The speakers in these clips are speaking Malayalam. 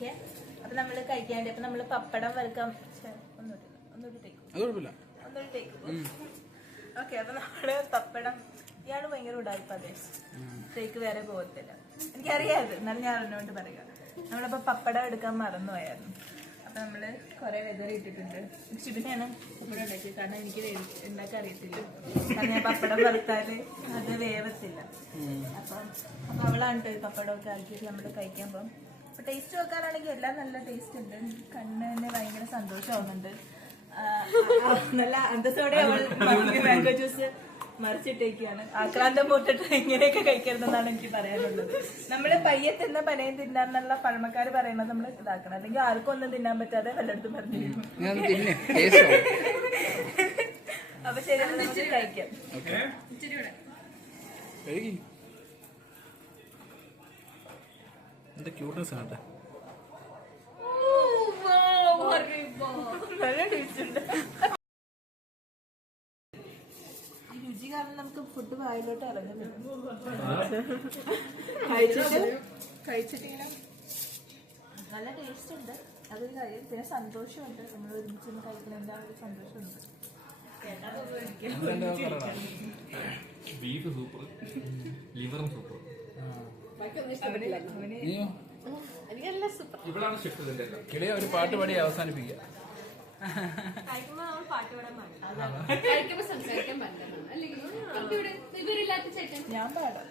ഓക്കെ. അപ്പൊ നമ്മള് കഴിക്കാൻ വേണ്ടി അപ്പൊ നമ്മള് പപ്പടം വറുക്കാം. ഒന്നുകൂടി ഓക്കെ. അപ്പൊ നമ്മള് പപ്പടം, ഇയാള് ഭയങ്കര ഉടായിപ്പ, അതെ ടേക്ക് വേറെ പോകത്തില്ല, എനിക്കറിയാത്, എന്നാലും ഞാൻ അറിഞ്ഞോണ്ട് പറയുക. നമ്മളപ്പോ പപ്പടം എടുക്കാൻ മറന്നുപോയായിരുന്നു. അപ്പൊ നമ്മള് കൊറേ വെതറി ഇട്ടിട്ടുണ്ട്. ചുറ്റിനെയാണ് പപ്പടം ഉണ്ടാക്കിയത്, കാരണം എനിക്ക് ഉണ്ടാക്കാൻ അറിയത്തില്ല. കാരണം ഞാൻ പപ്പടം വറുത്താല് അത് വേവത്തില്ല. അപ്പൊ അവളാണ് കേട്ടോ ഈ പപ്പടം ഒക്കെ ആക്കിയിട്ട് നമ്മള് കഴിക്കാൻ പോകും. അപ്പൊ ടേസ്റ്റ് നോക്കാനാണെങ്കിൽ എല്ലാം നല്ല ടേസ്റ്റ് ഉണ്ട്. കണ്ണിന് ഭയങ്കര സന്തോഷമാവുന്നുണ്ട്. നല്ല അന്തസ്സോടെ അവൾ മാംഗോ ജ്യൂസ് മറിച്ചിട്ടേക്കാണ്. ആക്രാന്തം പോട്ടിട്ട് ഇങ്ങനെയൊക്കെ കഴിക്കരുതെന്നാണ് എനിക്ക് പറയാനുള്ളത്. നമ്മള് പയ്യെ തിന്ന പനയും തിന്നാന്നുള്ള പഴമക്കാര് പറയുന്നത് നമ്മൾ ഇതാക്കണം, അല്ലെങ്കിൽ ആർക്കും ഒന്നും തിന്നാൻ പറ്റാതെ വല്ലയിടത്തും പറഞ്ഞിരിക്കും. അപ്പൊ ശരി, നമുക്ക് കഴിക്കാം. നല്ല ടേസ്റ്റ് ഉണ്ട്. രുചി കാരണം നമുക്ക് ഫുഡ് വായിലോട്ട് ഇറങ്ങുന്നില്ല. കഴിച്ചിട്ടിങ്ങനെ നല്ല ടേസ്റ്റ് ഉണ്ട്, അതൊരു കാര്യം. പിന്നെ സന്തോഷമുണ്ട്, നമ്മൾ ഒരുമിച്ച് കഴിക്കുന്നതിന്റെ ആ ഒരു സന്തോഷമുണ്ട്. ബീഫ് സൂപ്പർ, ലിവറും സൂപ്പർ. ഇവിടാണ് ഷെഫ് ഇതിന്റെ കിളിയെ ഒരു പാട്ട് പാടി അവസാനിപ്പിക്കുക. ഞാൻ പാടാം,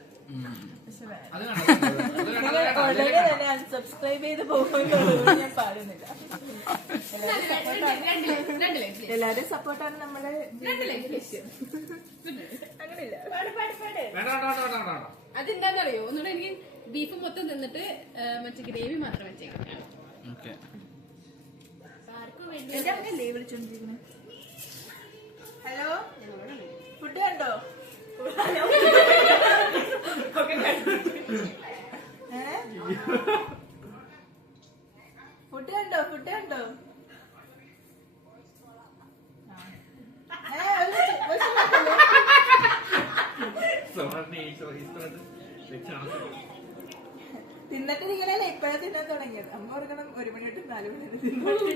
ഓൾറെഡി തന്നെ അൺസബ്സ്ക്രൈബ് ചെയ്ത് പോകുന്നത് ഞാൻ പാടുന്നില്ല. എല്ലാവരും സപ്പോർട്ടാണ് നമ്മുടെ ലക്ഷ്യം. അങ്ങനെയില്ല, അതെന്താന്നറിയോ, ഒന്നുകൂടെ എനിക്ക് ബീഫ് മൊത്തം തിന്നിട്ട് മറ്റേ ഗ്രേവി മാത്രം വെച്ചേക്കാം. എന്റെ വിളിച്ചോണ്ടിരിക്കുന്നത്. ഹലോ, ഫുഡ് കണ്ടോ? ഫുഡ് കണ്ടോ? ഫുഡ് കണ്ടോ? തിന്നിട്ട് നിങ്ങളല്ലേ ഇപ്പഴാ തിന്നാൻ തുടങ്ങിയത്. അമ്മ ഓർക്കണം 1 മണി തൊട്ട് 4 മണി വരെ തിന്നോട്ടെ.